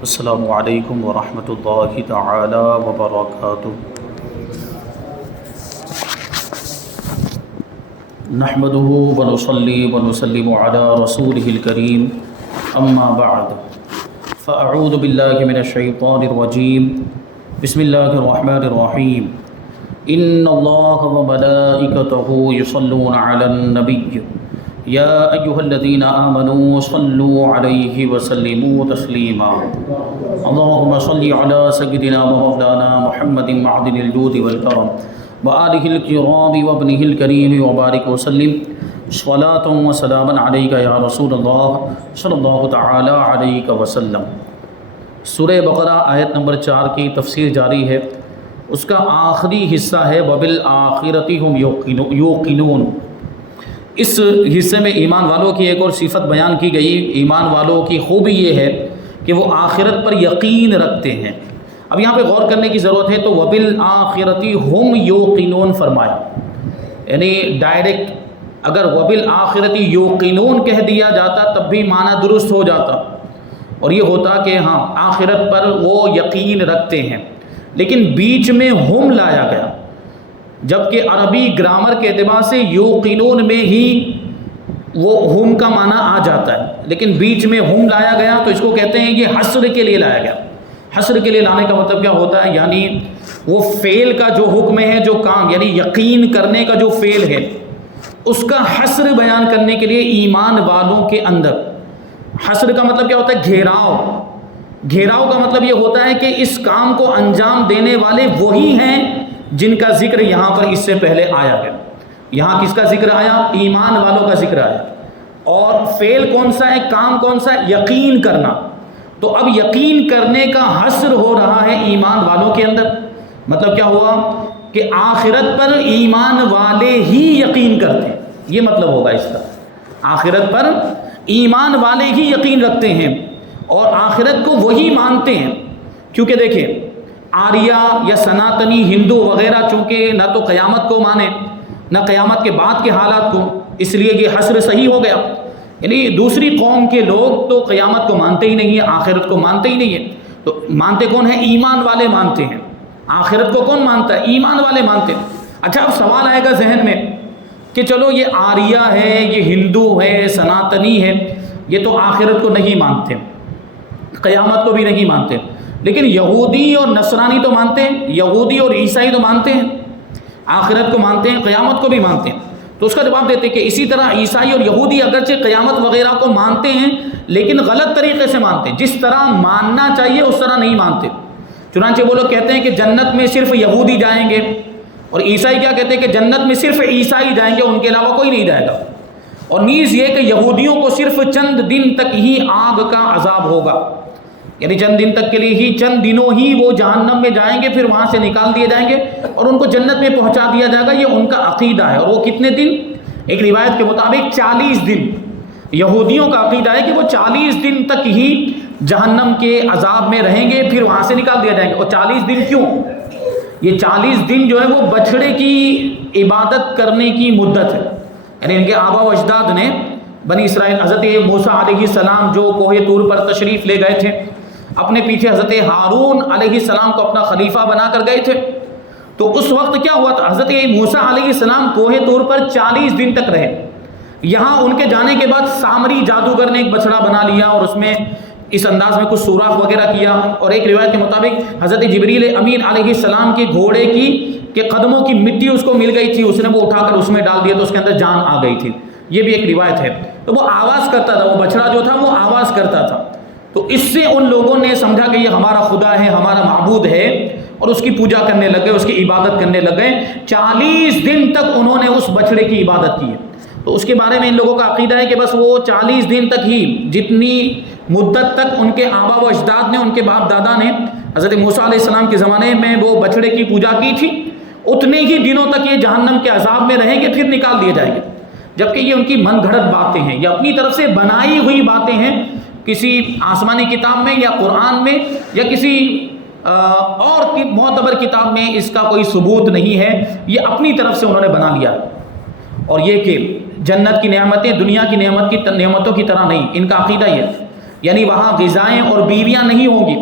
السلام علیکم ورحمۃ اللہ تعالی وبرکاتہ۔ نحمده ونصلی ونسلم علی رسولہ الکریم، اما بعد فاعوذ باللہ من الشیطان الرجیم، بسم اللہ الرحمن الرحیم۔ ان اللہ وملائکتہ یصلون علی النبی یا ایہا الذین آمنوا صلوا علیہ وسلموا تسلیما۔ اللہم صلی علی سیدنا و مولانا محمد معدن الجود والکرم وآلہ الکرام وابنہ الکریم وبارک وسلم صلاۃ و سلاما علیک یا رسول اللہ صلی اللہ تعالی علیہ وسلم۔ سورہ بقرہ آیت نمبر 4 کی تفسیر جاری ہے۔ اس کا آخری حصہ ہے وبالآخرۃ ھم یوقنون۔ اس حصے میں ایمان والوں کی ایک اور صفت بیان کی گئی۔ ایمان والوں کی خوبی یہ ہے کہ وہ آخرت پر یقین رکھتے ہیں۔ اب یہاں پہ غور کرنے کی ضرورت ہے، تو وبالآخرۃ ھم یوقنون فرمایا، یعنی ڈائریکٹ اگر وبالآخرۃ یوقنون کہہ دیا جاتا تب بھی معنی درست ہو جاتا، اور یہ ہوتا کہ ہاں آخرت پر وہ یقین رکھتے ہیں، لیکن بیچ میں ہم لایا گیا، جبکہ عربی گرامر کے اعتبار سے یوقنون میں ہی وہ ہم کا معنی آ جاتا ہے، لیکن بیچ میں ہم لایا گیا تو اس کو کہتے ہیں یہ حصر کے لیے لایا گیا۔ حصر کے لیے لانے کا مطلب کیا ہوتا ہے؟ یعنی وہ فعل کا جو حکم ہے، جو کام یعنی یقین کرنے کا جو فعل ہے، اس کا حصر بیان کرنے کے لیے ایمان والوں کے اندر۔ حصر کا مطلب کیا ہوتا ہے؟ گھیراؤ۔ گھیراؤ کا مطلب یہ ہوتا ہے کہ اس کام کو انجام دینے والے وہی ہیں جن کا ذکر یہاں پر اس سے پہلے آیا ہے۔ یہاں کس کا ذکر آیا؟ ایمان والوں کا ذکر آیا۔ اور فعل کون سا ہے؟ کام کون سا ہے؟ یقین کرنا۔ تو اب یقین کرنے کا حصر ہو رہا ہے ایمان والوں کے اندر۔ مطلب کیا ہوا کہ آخرت پر ایمان والے ہی یقین کرتے ہیں، یہ مطلب ہوگا اس کا۔ آخرت پر ایمان والے ہی یقین رکھتے ہیں اور آخرت کو وہی مانتے ہیں، کیونکہ دیکھیں آریہ یا سناتنی ہندو وغیرہ چونکہ نہ تو قیامت کو مانے نہ قیامت کے بعد کے حالات کو، اس لیے یہ حصر صحیح ہو گیا۔ یعنی دوسری قوم کے لوگ تو قیامت کو مانتے ہی نہیں ہیں، آخرت کو مانتے ہی نہیں ہیں، تو مانتے کون ہیں؟ ایمان والے مانتے ہیں۔ آخرت کو کون مانتا ہے؟ ایمان والے مانتے ہیں۔ اچھا، اب سوال آئے گا ذہن میں کہ چلو یہ آریہ ہے، یہ ہندو ہے، سناتنی ہے، یہ تو آخرت کو نہیں مانتے، قیامت کو بھی نہیں مانتے، لیکن یہودی اور نصرانی تو مانتے ہیں، یہودی اور عیسائی تو مانتے ہیں، آخرت کو مانتے ہیں، قیامت کو بھی مانتے ہیں۔ تو اس کا جواب دیتے کہ اسی طرح عیسائی اور یہودی اگرچہ قیامت وغیرہ کو مانتے ہیں لیکن غلط طریقے سے مانتے ہیں، جس طرح ماننا چاہیے اس طرح نہیں مانتے۔ چنانچہ وہ لوگ کہتے ہیں کہ جنت میں صرف یہودی جائیں گے، اور عیسائی کیا کہتے ہیں کہ جنت میں صرف عیسائی جائیں گے، ان کے علاوہ کوئی نہیں جائے گا۔ اور نیز یہ کہ یہودیوں کو صرف چند دن تک ہی آگ کا عذاب ہوگا، یعنی چند دن تک کے لیے ہی، چند دنوں ہی وہ جہنم میں جائیں گے، پھر وہاں سے نکال دیے جائیں گے اور ان کو جنت میں پہنچا دیا جائے گا۔ یہ ان کا عقیدہ ہے۔ اور وہ کتنے دن؟ ایک روایت کے مطابق 40 دن۔ یہودیوں کا عقیدہ ہے کہ وہ 40 دن تک ہی جہنم کے عذاب میں رہیں گے، پھر وہاں سے نکال دیا جائیں گے۔ اور 40 دن کیوں؟ یہ 40 دن جو ہے وہ بچھڑے کی عبادت کرنے کی مدت ہے، یعنی ان کے آبا و اجداد نے بنی اسرائیل، حضرت موسیٰ علیہ السلام جو کوہ طور پر تشریف لے گئے تھے، اپنے پیچھے حضرت ہارون علیہ السلام کو اپنا خلیفہ بنا کر گئے تھے، تو اس وقت کیا ہوا تھا؟ حضرت موسیٰ علیہ السلام کوہ طور پر 40 دن تک رہے۔ یہاں ان کے جانے کے بعد سامری جادوگر نے ایک بچڑا بنا لیا اور اس میں اس انداز میں کچھ سوراخ وغیرہ کیا، اور ایک روایت کے مطابق حضرت جبریل امین علیہ السلام کے گھوڑے کے قدموں کی مٹی اس کو مل گئی تھی، اس نے وہ اٹھا کر اس میں ڈال دیا تو اس کے اندر جان آ گئی تھی۔ یہ بھی ایک روایت ہے۔ تو وہ آواز کرتا تھا، وہ بچڑا جو تھا وہ آواز کرتا تھا، تو اس سے ان لوگوں نے سمجھا کہ یہ ہمارا خدا ہے، ہمارا معبود ہے، اور اس کی پوجا کرنے لگ گئے، اس کی عبادت کرنے لگ گئے۔ 40 دن تک انہوں نے اس بچڑے کی عبادت کی ہے۔ تو اس کے بارے میں ان لوگوں کا عقیدہ ہے کہ بس وہ 40 دن تک ہی، جتنی مدت تک ان کے آبا و اجداد نے، ان کے باپ دادا نے حضرت موسیٰ علیہ السلام کے زمانے میں وہ بچڑے کی پوجا کی تھی، اتنے ہی دنوں تک یہ جہنم کے عذاب میں رہیں گے، پھر نکال دیے جائیں گے۔ جبکہ یہ ان کی من گھڑت باتیں ہیں، یہ اپنی طرف سے بنائی ہوئی باتیں ہیں، کسی آسمانی کتاب میں یا قرآن میں یا کسی اور معتبر کتاب میں اس کا کوئی ثبوت نہیں ہے، یہ اپنی طرف سے انہوں نے بنا لیا۔ اور یہ کہ جنت کی نعمتیں دنیا کی نعمتوں کی طرح نہیں، ان کا عقیدہ یہ یعنی وہاں غذائیں اور بیویاں نہیں ہوں گی،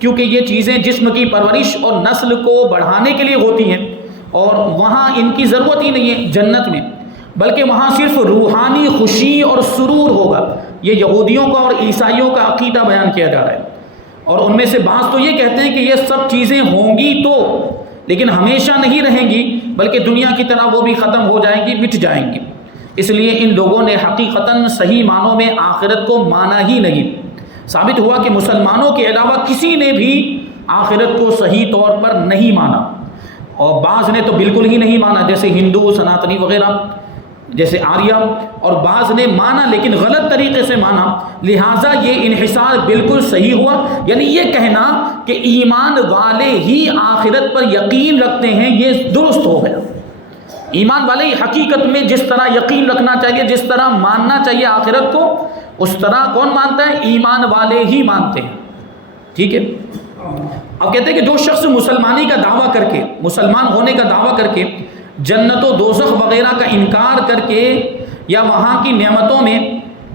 کیونکہ یہ چیزیں جسم کی پرورش اور نسل کو بڑھانے کے لیے ہوتی ہیں، اور وہاں ان کی ضرورت ہی نہیں ہے جنت میں، بلکہ وہاں صرف روحانی خوشی اور سرور ہوگا۔ یہ یہودیوں کا اور عیسائیوں کا عقیدہ بیان کیا جا رہا ہے، اور ان میں سے بعض تو یہ کہتے ہیں کہ یہ سب چیزیں ہوں گی تو، لیکن ہمیشہ نہیں رہیں گی، بلکہ دنیا کی طرح وہ بھی ختم ہو جائیں گی، مٹ جائیں گی۔ اس لیے ان لوگوں نے حقیقتاً صحیح معنوں میں آخرت کو مانا ہی نہیں۔ ثابت ہوا کہ مسلمانوں کے علاوہ کسی نے بھی آخرت کو صحیح طور پر نہیں مانا، اور بعض نے تو بالکل ہی نہیں مانا، جیسے ہندو، سناتنی وغیرہ، جیسے آریہ، اور بعض نے مانا لیکن غلط طریقے سے مانا۔ لہٰذا یہ انحصار بالکل صحیح ہوا، یعنی یہ کہنا کہ ایمان والے ہی آخرت پر یقین رکھتے ہیں، یہ درست ہو گیا۔ ایمان والے ہی حقیقت میں جس طرح یقین رکھنا چاہیے، جس طرح ماننا چاہیے آخرت کو، اس طرح کون مانتا ہے؟ ایمان والے ہی مانتے ہیں۔ ٹھیک ہے، اب کہتے ہیں کہ جو شخص مسلمانی کا دعویٰ کر کے، مسلمان ہونے کا دعویٰ کر کے، جنت و دوزخ وغیرہ کا انکار کر کے، یا وہاں کی نعمتوں میں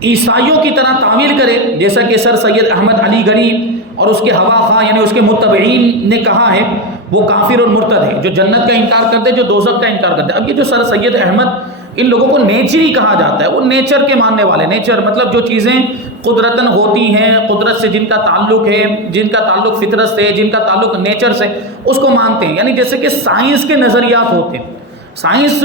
عیسائیوں کی طرح تعویل کرے، جیسا کہ سر سید احمد علی گنی اور اس کے ہوا خواہ یعنی اس کے متبعین نے کہا ہے، وہ کافر اور مرتد ہے، جو جنت کا انکار کرتے، جو دوزخ کا انکار کرتے۔ اب یہ جو سر سید احمد، ان لوگوں کو نیچری کہا جاتا ہے، وہ نیچر کے ماننے والے، نیچر مطلب جو چیزیں قدرتاً ہوتی ہیں، قدرت سے جن کا تعلق ہے، جن کا تعلق فطرت سے، جن کا تعلق نیچر سے، اس کو مانتے ہیں۔ یعنی جیسے کہ سائنس کے نظریات ہوتے ہیں، سائنس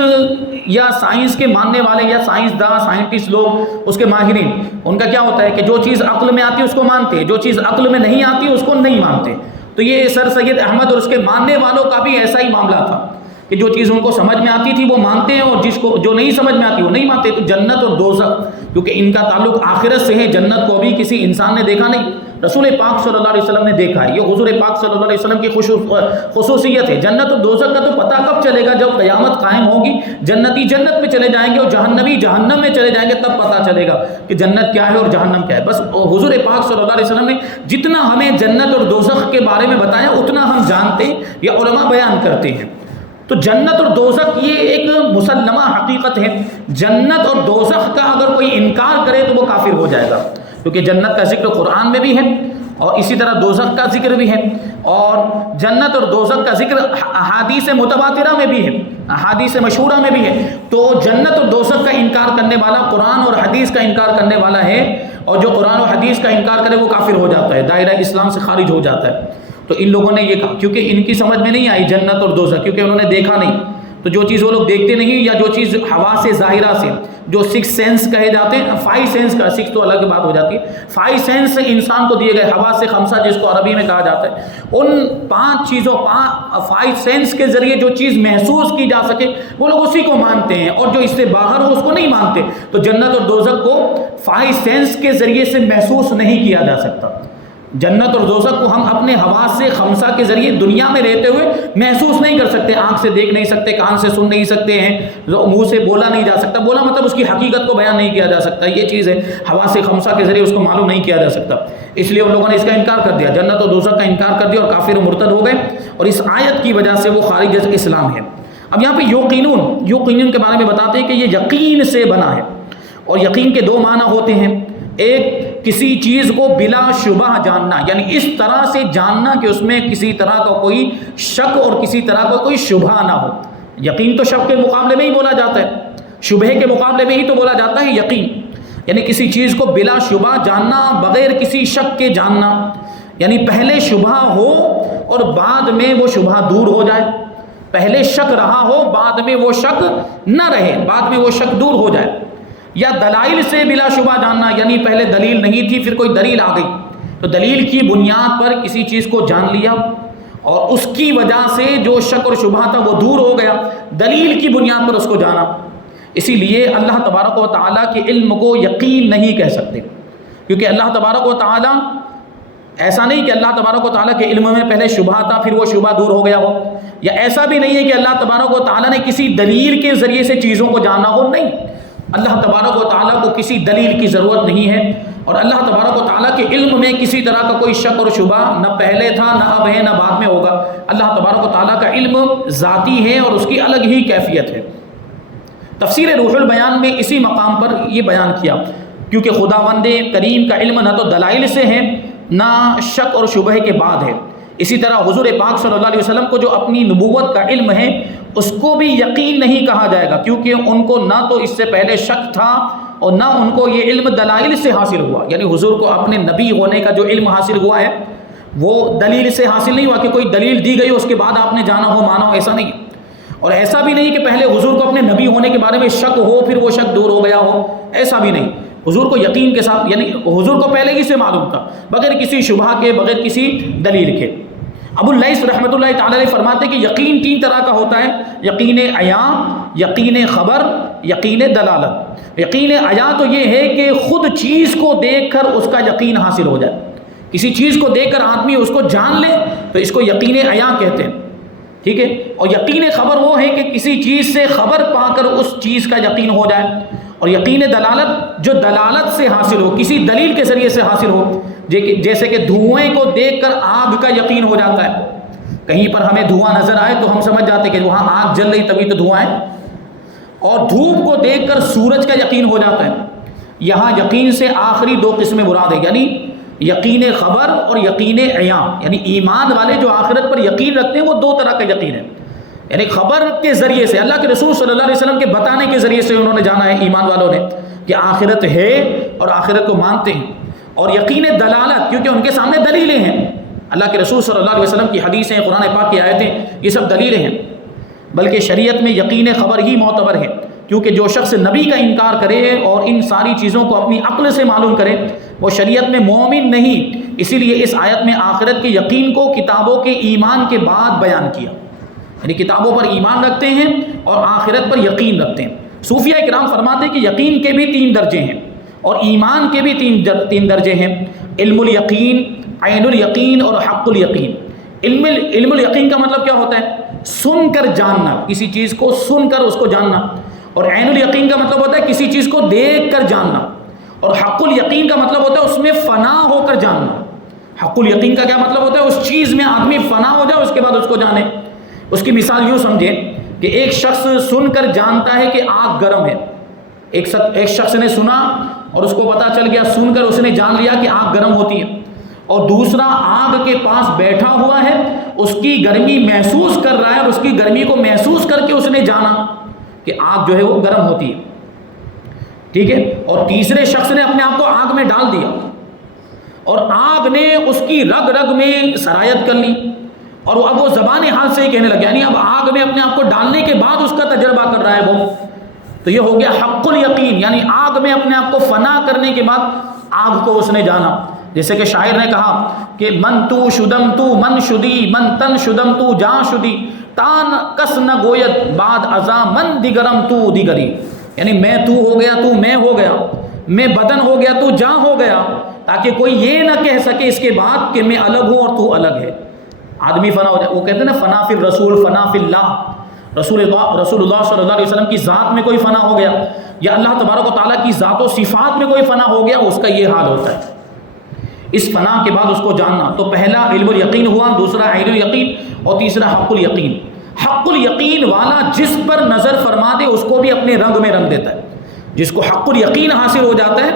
یا سائنس کے ماننے والے یا سائنسداں، سائنٹسٹ لوگ، اس کے ماہرین، ان کا کیا ہوتا ہے کہ جو چیز عقل میں آتی ہے اس کو مانتے ہیں، جو چیز عقل میں نہیں آتی اس کو نہیں مانتے۔ تو یہ سر سید احمد اور اس کے ماننے والوں کا بھی ایسا ہی معاملہ تھا کہ جو چیز ان کو سمجھ میں آتی تھی وہ مانتے ہیں، اور جس کو جو نہیں سمجھ میں آتی وہ نہیں مانتے۔ تو جنت اور دوزخ کیونکہ ان کا تعلق آخرت سے ہے، جنت کو ابھی کسی انسان نے دیکھا نہیں، رسول پاک صلی اللہ علیہ وسلم نے دیکھا ہے، یہ حضور پاک صلی اللہ علیہ وسلم کی خصوصیت ہے۔ جنت اور دوزخ کا تو پتہ کب چلے گا؟ جب قیامت قائم ہوگی، جنتی جنت میں چلے جائیں گے اور جہنمی جہنم میں چلے جائیں گے، تب پتہ چلے گا کہ جنت کیا ہے اور جہنم کیا ہے۔ بس حضور پاک صلی اللہ علیہ وسلم نے جتنا ہمیں جنت اور دوزخ کے بارے میں بتایا اتنا ہم جانتے ہیں یا علماء بیان کرتے ہیں۔ تو جنت اور دوزخ یہ ایک مسلمہ حقیقت ہے۔ جنت اور دوزخ کا اگر کوئی انکار کرے تو وہ کافر ہو جائے گا، کیونکہ جنت کا ذکر قرآن میں بھی ہے اور اسی طرح دوزخ کا ذکر بھی ہے، اور جنت اور دوزخ کا ذکر احادیث متواترہ میں بھی ہے، احادیث مشہورہ میں بھی ہے۔ تو جنت اور دوزخ کا انکار کرنے والا قرآن اور حدیث کا انکار کرنے والا ہے، اور جو قرآن اور حدیث کا انکار کرے وہ کافر ہو جاتا ہے، دائرہ اسلام سے خارج ہو جاتا ہے۔ تو ان لوگوں نے یہ کہا، کیونکہ ان کی سمجھ میں نہیں آئی جنت اور دوزخ، کیونکہ انہوں نے دیکھا نہیں۔ تو جو چیز وہ لوگ دیکھتے نہیں، یا جو چیز حواس ظاہرہ سے، جو سکس سینس کہے جاتے ہیں، 5 سینس کا، 6 تو الگ بات ہو جاتی ہے، 5 سینس انسان کو دیے گئے، حواس خمسہ جس کو عربی میں کہا جاتا ہے، ان 5 چیزوں 5 سینس کے ذریعے جو چیز محسوس کی جا سکے وہ لوگ اسی کو مانتے ہیں، اور جو اس سے باہر ہو اس کو نہیں مانتے۔ تو جنت اور دوزخ کو 5 سینس کے ذریعے سے محسوس نہیں کیا جا سکتا۔ جنت اور دوزخ کو ہم اپنے حواس خمسہ کے ذریعے دنیا میں رہتے ہوئے محسوس نہیں کر سکتے، آنکھ سے دیکھ نہیں سکتے، کان سے سن نہیں سکتے ہیں، منہ سے بولا نہیں جا سکتا، بولا مطلب اس کی حقیقت کو بیان نہیں کیا جا سکتا، یہ چیز ہے، حواس خمسہ کے ذریعے اس کو معلوم نہیں کیا جا سکتا۔ اس لیے ان لوگوں نے اس کا انکار کر دیا، جنت اور دوزخ کا انکار کر دیا اور کافر و مرتد ہو گئے، اور اس آیت کی وجہ سے وہ خارج از اسلام ہے۔ اب یہاں پہ یقینون کے بارے میں بتاتے ہیں کہ یہ یقین سے بنا ہے، اور یقین کے 2 معنی ہوتے ہیں۔ ایک کسی چیز کو بلا شبہ جاننا، یعنی اس طرح سے جاننا کہ اس میں کسی طرح کا کوئی شک اور کسی طرح کا کوئی شبہ نہ ہو۔ یقین تو شک کے مقابلے میں ہی بولا جاتا ہے، شبہ کے مقابلے میں ہی تو بولا جاتا ہے یقین، یعنی کسی چیز کو بلا شبہ جاننا، بغیر کسی شک کے جاننا، یعنی پہلے شبہ ہو اور بعد میں وہ شبہ دور ہو جائے، پہلے شک رہا ہو بعد میں وہ شک نہ رہے، بعد میں وہ شک دور ہو جائے۔ یا دلائل سے بلا شبہ جاننا، یعنی پہلے دلیل نہیں تھی پھر کوئی دلیل آ گئی تو دلیل کی بنیاد پر کسی چیز کو جان لیا، اور اس کی وجہ سے جو شک اور شبہ تھا وہ دور ہو گیا، دلیل کی بنیاد پر اس کو جانا۔ اسی لیے اللہ تبارک و تعالیٰ کے علم کو یقین نہیں کہہ سکتے، کیونکہ اللہ تبارک و تعالیٰ ایسا نہیں کہ اللہ تبارک و تعالیٰ کے علم میں پہلے شبہ تھا پھر وہ شبہ دور ہو گیا ہو، یا ایسا بھی نہیں ہے کہ اللہ تبارک و تعالیٰ نے کسی دلیل کے ذریعے سے چیزوں کو جانا ہو، نہیں، اللہ تبارک و تعالیٰ کو کسی دلیل کی ضرورت نہیں ہے، اور اللہ تبارک و تعالیٰ کے علم میں کسی طرح کا کوئی شک اور شبہ نہ پہلے تھا، نہ اب ہے، نہ بعد میں ہوگا۔ اللہ تبارک و تعالیٰ کا علم ذاتی ہے اور اس کی الگ ہی کیفیت ہے۔ تفسیر روح البیان میں اسی مقام پر یہ بیان کیا کیونکہ خداوند کریم کا علم نہ تو دلائل سے ہے نہ شک اور شبہ کے بعد ہے۔ اسی طرح حضور پاک صلی اللہ علیہ وسلم کو جو اپنی نبوت کا علم ہے اس کو بھی یقین نہیں کہا جائے گا، کیونکہ ان کو نہ تو اس سے پہلے شک تھا اور نہ ان کو یہ علم دلائل سے حاصل ہوا۔ یعنی حضور کو اپنے نبی ہونے کا جو علم حاصل ہوا ہے وہ دلیل سے حاصل نہیں ہوا کہ کوئی دلیل دی گئی اس کے بعد آپ نے جانا ہو مانا ہو، ایسا نہیں۔ اور ایسا بھی نہیں کہ پہلے حضور کو اپنے نبی ہونے کے بارے میں شک ہو پھر وہ شک دور ہو گیا ہو، ایسا بھی نہیں۔ حضور کو یقین کے ساتھ، یعنی حضور کو پہلے ہی سے معلوم تھا، بغیر کسی شبہ کے، بغیر کسی دلیل کے۔ ابو اللیث رحمۃ اللہ تعالی علیہ فرماتے کہ یقین 3 طرح کا ہوتا ہے: یقین عیاں، یقین خبر، یقین دلالت۔ یقین عیاں تو یہ ہے کہ خود چیز کو دیکھ کر اس کا یقین حاصل ہو جائے، کسی چیز کو دیکھ کر آدمی اس کو جان لے تو اس کو یقین عیاں کہتے ہیں، ٹھیک ہے۔ اور یقین خبر وہ ہے کہ کسی چیز سے خبر پا کر اس چیز کا یقین ہو جائے۔ اور یقین دلالت جو دلالت سے حاصل ہو، کسی دلیل کے ذریعے سے حاصل ہو، جیسے کہ دھوئیں کو دیکھ کر آگ کا یقین ہو جاتا ہے۔ کہیں پر ہمیں دھواں نظر آئے تو ہم سمجھ جاتے کہ وہاں آگ جل رہی تبھی تو دھواں ہے، اور دھوپ کو دیکھ کر سورج کا یقین ہو جاتا ہے۔ یہاں یقین سے آخری 2 قسمیں مراد ہے، یعنی یقین خبر اور یقین عیاں۔ یعنی ایمان والے جو آخرت پر یقین رکھتے ہیں وہ 2 طرح کا یقین ہے، یعنی خبر کے ذریعے سے، اللہ کے رسول صلی اللہ علیہ وسلم کے بتانے کے ذریعے سے انہوں نے جانا ہے ایمان والوں نے کہ آخرت ہے اور آخرت کو مانتے ہیں۔ اور یقین دلالت، کیونکہ ان کے سامنے دلیلیں ہیں، اللہ کے رسول صلی اللہ علیہ وسلم کی حدیثیں، قرآن پاک کی آیتیں، یہ سب دلیلیں ہیں۔ بلکہ شریعت میں یقین خبر ہی معتبر ہے، کیونکہ جو شخص نبی کا انکار کرے اور ان ساری چیزوں کو اپنی عقل سے معلوم کرے وہ شریعت میں مومن نہیں۔ اسی لیے اس آیت میں آخرت کے یقین کو کتابوں کے ایمان کے بعد بیان کیا، یعنی کتابوں پر ایمان رکھتے ہیں اور آخرت پر یقین رکھتے ہیں۔ صوفیہ کرام فرماتے ہیں کہ یقین کے بھی 3 درجے ہیں اور ایمان کے بھی 3 درجے ہیں: علم الیقین، عین الیقین اور حق الیقین۔ علم الیقین کا مطلب کیا ہوتا ہے؟ سن کر جاننا، کسی چیز کو سن کر اس کو جاننا۔ اور عین الیقین کا مطلب ہوتا ہے کسی چیز کو دیکھ کر جاننا۔ اور حق الیقین کا مطلب ہوتا ہے اس میں فنا ہو کر جاننا۔ حق الیقین کا کیا مطلب ہوتا ہے؟ اس چیز میں آدمی فنا ہو جائے اس کے بعد اس کو جانے۔ اس کی مثال یوں سمجھیں کہ ایک شخص سن کر جانتا ہے کہ آگ گرم ہے، ایک شخص نے سنا اور اس کو پتا چل گیا، سن کر اس نے جان لیا کہ آگ گرم ہوتی ہے، اور دوسرا آگ کے پاس بیٹھا ہوا ہے، اس کی گرمی محسوس کر رہا ہے اور اس کی گرمی کو محسوس کر کے اس نے جانا کہ آگ جو ہے وہ گرم ہوتی ہے، ٹھیک ہے۔ اور تیسرے شخص نے اپنے آپ کو آگ میں ڈال دیا اور آگ نے اس کی رگ رگ میں سرایت کر لی، اور اب وہ زبان حال سے ہی کہنے لگا، یعنی اب آگ میں اپنے آپ کو ڈالنے کے بعد اس کا تجربہ کر رہا ہے وہ، تو یہ ہو گیا حق الیقین، یعنی آگ میں اپنے آپ کو فنا کرنے کے بعد آگ کو اس نے جانا۔ جیسے کہ شاعر نے کہا کہ من تو شدم تو من شدی، من تن شدم تو جان شدی، تان کس نہ گویت بعد ازا من دیگرم تو دیگری۔ یعنی میں تو ہو گیا، تو میں ہو گیا، میں بدن ہو گیا، تو جان ہو گیا، تاکہ کوئی یہ نہ کہہ سکے اس کے بعد کہ میں الگ ہوں اور تو الگ ہے۔ آدمی فنا ہو جائے، وہ کہتے ہیں نا فنا فی الرسول، فنا فی اللہ۔ رسول اللہ صلی اللہ علیہ وسلم کی ذات میں کوئی فنا ہو گیا، یا اللہ تبارک و تعالیٰ کی ذات و صفات میں کوئی فنا ہو گیا، اس کا یہ حال ہوتا ہے۔ اس فنا کے بعد اس کو جاننا، تو پہلا علم الیقین ہوا، دوسرا عین الیقین اور تیسرا حق الیقین۔ حق الیقین والا جس پر نظر فرما دے اس کو بھی اپنے رنگ میں رنگ دیتا ہے۔ جس کو حق الیقین حاصل ہو جاتا ہے،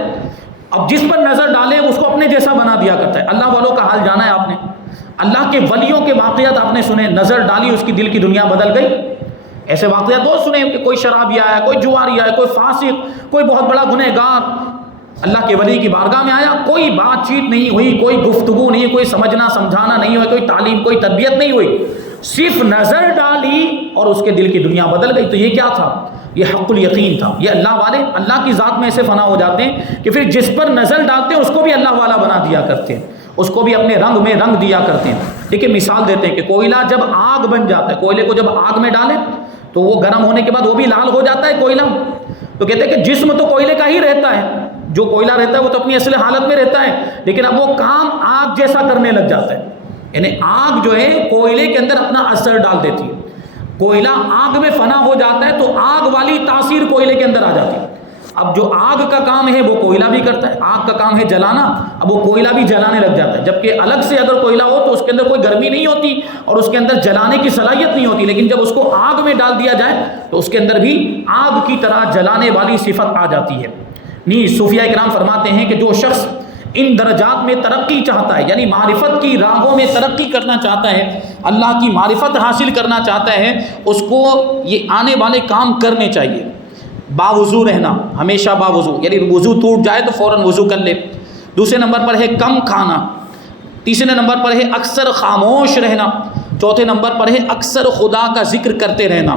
اب جس پر نظر ڈالے اس کو اپنے جیسا بنا دیا کرتا ہے۔ اللہ والوں کا حال جانا ہے آپ نے، اللہ کے ولیوں کے واقعات آپ نے سنے، نظر ڈالی اس کی دل کی دنیا بدل گئی۔ ایسے واقعات بہت سنے کہ کوئی شرابی آیا، کوئی جواری آیا، کوئی فاسق، کوئی بہت بڑا گنہگار اللہ کے ولی کی بارگاہ میں آیا، کوئی بات چیت نہیں ہوئی، کوئی گفتگو نہیں، کوئی سمجھنا سمجھانا نہیں ہوئی، کوئی تعلیم کوئی تربیت نہیں ہوئی، صرف نظر ڈالی اور اس کے دل کی دنیا بدل گئی۔ تو یہ کیا تھا؟ یہ حق الیقین تھا۔ یہ اللہ والے اللہ کی ذات میں ایسے فنا ہو جاتے ہیں کہ پھر جس پر نظر ڈالتے ہیں اس کو بھی اللہ والا بنا دیا کرتے ہیں، اس کو بھی اپنے رنگ میں رنگ دیا کرتے ہیں۔ دیکھیں مثال دیتے ہیں کہ کوئلہ جب آگ بن جاتا ہے، کوئلے کو جب آگ میں ڈالیں تو وہ گرم ہونے کے بعد وہ بھی لال ہو جاتا ہے کوئلہ، تو کہتے ہیں کہ جسم تو کوئلے کا ہی رہتا ہے، جو کوئلہ رہتا ہے وہ تو اپنی اصل حالت میں رہتا ہے، لیکن اب وہ کام آگ جیسا کرنے لگ جاتا ہے۔ یعنی آگ جو ہے کوئلے کے اندر اپنا اثر ڈال دیتی ہے، کوئلہ آگ میں فنا ہو جاتا ہے تو آگ والی تاثیر کوئلے کے اندر آ جاتی ہے۔ اب جو آگ کا کام ہے وہ کوئلہ بھی کرتا ہے، آگ کا کام ہے جلانا، اب وہ کوئلہ بھی جلانے لگ جاتا ہے، جبکہ الگ سے اگر کوئلہ ہو تو اس کے اندر کوئی گرمی نہیں ہوتی اور اس کے اندر جلانے کی صلاحیت نہیں ہوتی، لیکن جب اس کو آگ میں ڈال دیا جائے تو اس کے اندر بھی آگ کی طرح جلانے والی صفت آ جاتی ہے۔ نیز صوفیاء کرام فرماتے ہیں کہ جو شخص ان درجات میں ترقی چاہتا ہے، یعنی معرفت کی راہوں میں ترقی کرنا چاہتا ہے، اللہ کی معرفت حاصل کرنا چاہتا ہے، اس کو یہ آنے والے کام کرنے چاہیے۔ باوضو رہنا، ہمیشہ باوضو، یعنی وضو ٹوٹ جائے تو فوراً وضو کر لے۔ دوسرے نمبر پر ہے کم کھانا۔ تیسرے نمبر پر ہے اکثر خاموش رہنا۔ چوتھے نمبر پر ہے اکثر خدا کا ذکر کرتے رہنا۔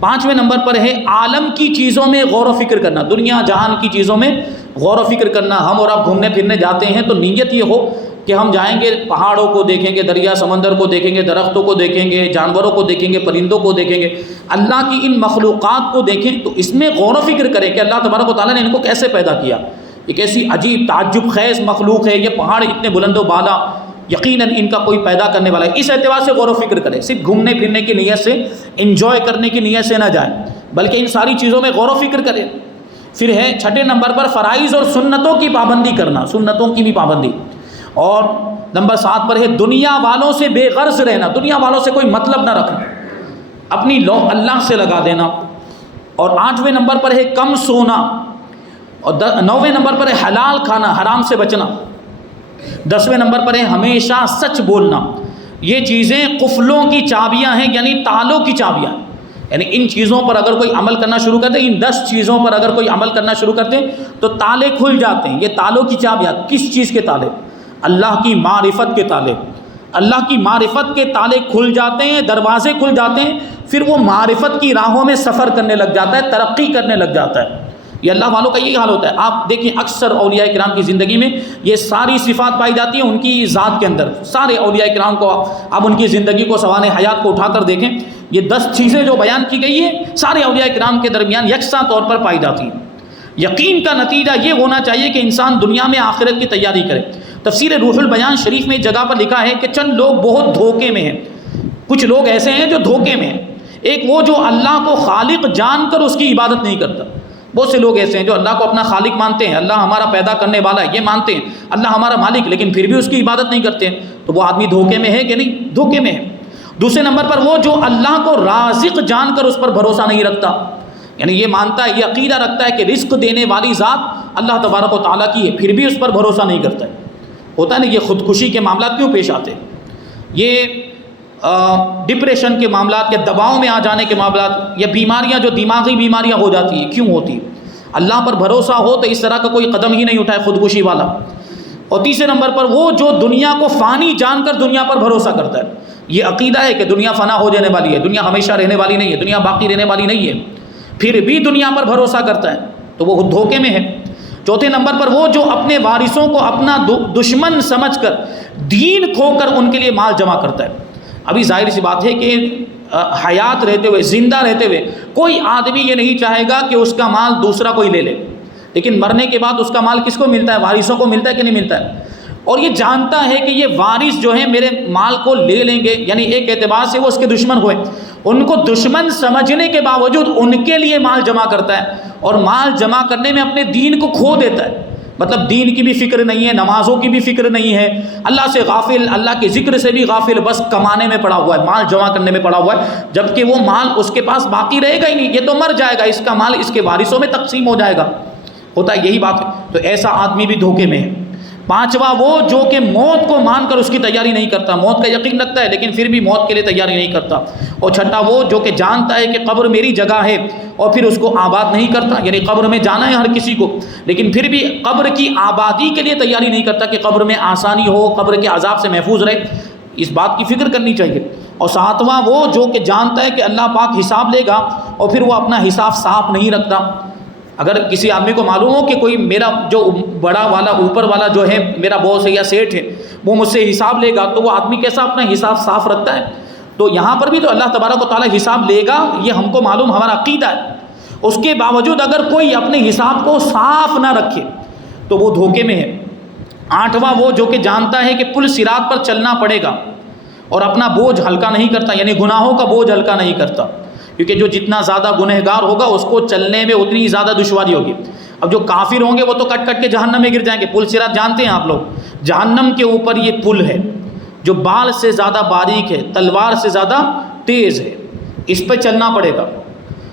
پانچویں نمبر پر ہے عالم کی چیزوں میں غور و فکر کرنا، دنیا جہان کی چیزوں میں غور و فکر کرنا۔ ہم اور آپ گھومنے پھرنے جاتے ہیں تو نیت یہ ہو کہ ہم جائیں گے، پہاڑوں کو دیکھیں گے، دریا سمندر کو دیکھیں گے، درختوں کو دیکھیں گے، جانوروں کو دیکھیں گے، پرندوں کو دیکھیں گے، اللہ کی ان مخلوقات کو دیکھیں تو اس میں غور و فکر کریں کہ اللہ تبارک و تعالیٰ نے ان کو کیسے پیدا کیا، یہ کیسی عجیب تعجب خیز مخلوق ہے، یہ پہاڑ اتنے بلند و بالا، یقیناً ان کا کوئی پیدا کرنے والا ہے۔ اس اعتبار سے غور و فکر کریں، صرف گھومنے پھرنے کی نیت سے، انجوائے کرنے کی نیت سے نہ جائیں، بلکہ ان ساری چیزوں میں غور و فکر کریں۔ پھر ہے چھٹے نمبر پر فرائض اور سنتوں کی پابندی کرنا، سنتوں کی بھی پابندی۔ اور نمبر 7 پر ہے دنیا والوں سے بے غرض رہنا، دنیا والوں سے کوئی مطلب نہ رکھنا، اپنی لو اللہ سے لگا دینا۔ اور 8ویں نمبر پر ہے کم سونا۔ اور 9ویں نمبر پر ہے حلال کھانا، حرام سے بچنا۔ 10ویں نمبر پر ہے ہمیشہ سچ بولنا۔ یہ چیزیں قفلوں کی چابیاں ہیں، یعنی تالوں کی چابیاں ہیں، یعنی ان چیزوں پر اگر کوئی عمل کرنا شروع کرتے، ان 10 چیزوں پر اگر کوئی عمل کرنا شروع کرتے تو تالے کھل جاتے ہیں۔ یہ تالوں کی چابیاں کس چیز کے تالے؟ اللہ کی معرفت کے تالے۔ اللہ کی معرفت کے تالے کھل جاتے ہیں، دروازے کھل جاتے ہیں، پھر وہ معرفت کی راہوں میں سفر کرنے لگ جاتا ہے، ترقی کرنے لگ جاتا ہے۔ یہ اللہ والوں کا یہی حال ہوتا ہے۔ آپ دیکھیں اکثر اولیاء کرام کی زندگی میں یہ ساری صفات پائی جاتی ہیں ان کی ذات کے اندر۔ سارے اولیاء کرام کو آپ ان کی زندگی کو، سوانح حیات کو اٹھا کر دیکھیں، یہ 10 چیزیں جو بیان کی گئی ہیں سارے اولیاء کرام کے درمیان یکساں طور پر پائی جاتی ہیں۔ یقین کا نتیجہ یہ ہونا چاہیے کہ انسان دنیا میں آخرت کی تیاری کرے۔ تفسیر روح البیان شریف میں ایک جگہ پر لکھا ہے کہ چند لوگ بہت دھوکے میں ہیں۔ کچھ لوگ ایسے ہیں جو دھوکے میں ہیں۔ ایک وہ جو اللہ کو خالق جان کر اس کی عبادت نہیں کرتا۔ بہت سے لوگ ایسے ہیں جو اللہ کو اپنا خالق مانتے ہیں، اللہ ہمارا پیدا کرنے والا ہے یہ مانتے ہیں، اللہ ہمارا مالک، لیکن پھر بھی اس کی عبادت نہیں کرتے ہیں، تو وہ آدمی دھوکے میں ہے کہ نہیں؟ دھوکے میں ہے۔ دوسرے نمبر پر وہ جو اللہ کو رازق جان کر اس پر بھروسہ نہیں رکھتا، یعنی یہ مانتا ہے، یہ عقیدہ رکھتا ہے کہ رزق دینے والی ذات اللہ تبارک و تعالیٰ کی ہے، پھر بھی اس پر بھروسہ نہیں کرتا ہے۔ ہوتا ہے نا، یہ خودکشی کے معاملات کیوں پیش آتے ہیں؟ یہ ڈپریشن کے معاملات یا دباؤ میں آ جانے کے معاملات یا بیماریاں جو دماغی بیماریاں ہو جاتی ہیں کیوں ہوتی ہیں؟ اللہ پر بھروسہ ہو تو اس طرح کا کوئی قدم ہی نہیں اٹھائے خودکشی والا۔ اور تیسرے نمبر پر وہ جو دنیا کو فانی جان کر دنیا پر بھروسہ کرتا ہے، یہ عقیدہ ہے کہ دنیا فنا ہو جانے والی ہے، دنیا ہمیشہ رہنے والی نہیں ہے، دنیا باقی رہنے والی نہیں ہے، پھر بھی دنیا پر بھروسہ کرتا ہے تو وہ دھوکے میں ہے۔ چوتھے نمبر پر وہ جو اپنے وارثوں کو اپنا دشمن سمجھ کر دین کھو کر ان کے لیے مال جمع کرتا ہے۔ ابھی ظاہر سی بات ہے کہ حیات رہتے ہوئے، زندہ رہتے ہوئے کوئی آدمی یہ نہیں چاہے گا کہ اس کا مال دوسرا کوئی لے لے، لیکن مرنے کے بعد اس کا مال کس کو ملتا ہے؟ وارثوں کو ملتا ہے کہ نہیں ملتا ہے؟ اور یہ جانتا ہے کہ یہ وارث جو ہیں میرے مال کو لے لیں گے، یعنی ایک اعتبار سے وہ اس کے دشمن ہوئے، ان کو دشمن سمجھنے کے باوجود ان کے لیے مال جمع کرتا ہے، اور مال جمع کرنے میں اپنے دین کو کھو دیتا ہے۔ مطلب دین کی بھی فکر نہیں ہے، نمازوں کی بھی فکر نہیں ہے، اللہ سے غافل، اللہ کے ذکر سے بھی غافل، بس کمانے میں پڑا ہوا ہے، مال جمع کرنے میں پڑا ہوا ہے، جبکہ وہ مال اس کے پاس باقی رہے گا ہی نہیں، یہ تو مر جائے گا، اس کا مال اس کے وارثوں میں تقسیم ہو جائے گا۔ ہوتا ہے یہی بات ہے، تو ایسا آدمی بھی دھوکے میں ہے۔ پانچواں وہ جو کہ موت کو مان کر اس کی تیاری نہیں کرتا، موت کا یقین رکھتا ہے لیکن پھر بھی موت کے لیے تیاری نہیں کرتا۔ اور چھٹا وہ جو کہ جانتا ہے کہ قبر میری جگہ ہے اور پھر اس کو آباد نہیں کرتا، یعنی قبر میں جانا ہے ہر کسی کو، لیکن پھر بھی قبر کی آبادی کے لیے تیاری نہیں کرتا کہ قبر میں آسانی ہو، قبر کے عذاب سے محفوظ رہے، اس بات کی فکر کرنی چاہیے۔ اور ساتواں وہ جو کہ جانتا ہے کہ اللہ پاک حساب لے گا اور پھر وہ اپنا حساب صاف نہیں رکھتا۔ اگر کسی آدمی کو معلوم ہو کہ کوئی میرا جو بڑا والا اوپر والا جو ہے میرا باس ہے یا سیٹ ہے وہ مجھ سے حساب لے گا، تو وہ آدمی کیسا اپنا حساب صاف رکھتا ہے؟ تو یہاں پر بھی تو اللہ تبارک و تعالیٰ حساب لے گا، یہ ہم کو معلوم، ہمارا عقیدہ ہے، اس کے باوجود اگر کوئی اپنے حساب کو صاف نہ رکھے تو وہ دھوکے میں ہے۔ آٹھواں وہ جو کہ جانتا ہے کہ پل صراط پر چلنا پڑے گا اور اپنا بوجھ ہلکا نہیں کرتا، یعنی گناہوں کا بوجھ ہلکا نہیں کرتا، کیونکہ جو جتنا زیادہ گنہگار ہوگا اس کو چلنے میں اتنی زیادہ دشواری ہوگی۔ اب جو کافر ہوں گے وہ تو کٹ کٹ کے جہنم میں گر جائیں گے۔ پل صراط جانتے ہیں آپ لوگ، جہنم کے اوپر یہ پل ہے جو بال سے زیادہ باریک ہے، تلوار سے زیادہ تیز ہے، اس پہ چلنا پڑے گا۔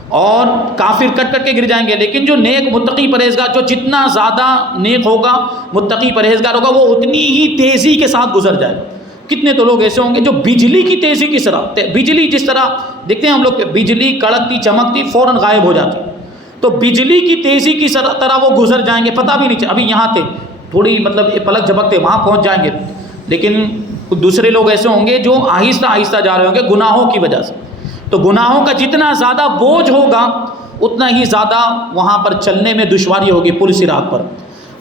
اور کافر کٹ کٹ کے گر جائیں گے، لیکن جو نیک متقی پرہیزگار، جو جتنا زیادہ نیک ہوگا، متقی پرہیزگار ہوگا، وہ اتنی ہی تیزی کے ساتھ گزر جائے گا۔ کتنے تو لوگ ایسے ہوں گے جو بجلی کی تیزی کی طرح، بجلی جس طرح دیکھتے ہیں ہم لوگ، بجلی کڑکتی چمکتی فوراً غائب ہو جاتی، تو بجلی کی تیزی کی طرح وہ گزر جائیں گے، پتہ بھی نہیں چلے، ابھی یہاں تھے، تھوڑی مطلب پلک جھپکتے وہاں پہنچ جائیں گے۔ لیکن دوسرے لوگ ایسے ہوں گے جو آہستہ آہستہ جا رہے ہوں گے گناہوں کی وجہ سے، تو گناہوں کا جتنا زیادہ بوجھ ہوگا اتنا ہی زیادہ وہاں پر چلنے میں دشواری ہوگی پل صراط پر۔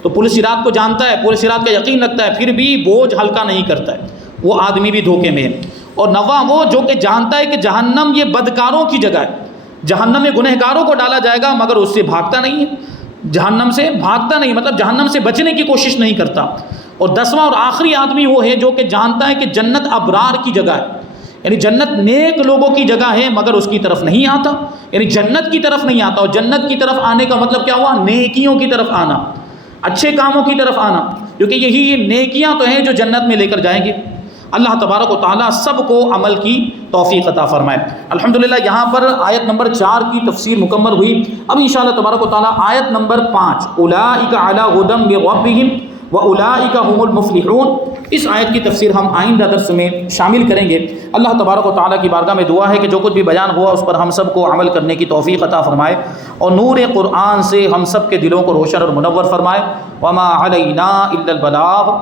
تو پل صراط کو جانتا ہے، پل صراط کا یقین رکھتا ہے، پھر بھی بوجھ ہلکا نہیں کرتا ہے، وہ آدمی بھی دھوکے میں ہے۔ اور نواں وہ جو کہ جانتا ہے کہ جہنم یہ بدکاروں کی جگہ ہے، جہنم میں گنہگاروں کو ڈالا جائے گا، مگر اس سے بھاگتا نہیں ہے، جہنم سے بھاگتا نہیں، مطلب جہنم سے بچنے کی کوشش نہیں کرتا۔ اور دسواں اور آخری آدمی وہ ہے جو کہ جانتا ہے کہ جنت ابرار کی جگہ ہے، یعنی جنت نیک لوگوں کی جگہ ہے، مگر اس کی طرف نہیں آتا، یعنی جنت کی طرف نہیں آتا۔ اور جنت کی طرف آنے کا مطلب کیا ہوا؟ نیکیوں کی طرف آنا، اچھے کاموں کی طرف آنا، کیونکہ یہی نیکیاں تو ہیں جو جنت میں لے کر جائیں گے۔ اللہ تبارک و تعالیٰ سب کو عمل کی توفیق عطا فرمائے۔ الحمدللہ یہاں پر آیت نمبر 4 کی تفسیر مکمل ہوئی۔ اب انشاءاللہ تبارک و تعالیٰ آیت نمبر 5 اولئک علی ھدی من ربہم واولئک ھم المفلحون، اس آیت کی تفسیر ہم آئندہ درس میں شامل کریں گے۔ اللہ تبارک و تعالیٰ کی بارگاہ میں دعا ہے کہ جو کچھ بھی بیان ہوا اس پر ہم سب کو عمل کرنے کی توفیق عطا فرمائے، اور نور قرآن سے ہم سب کے دلوں کو روشن اور منور فرمائے۔ وما علینا الا البلاغ۔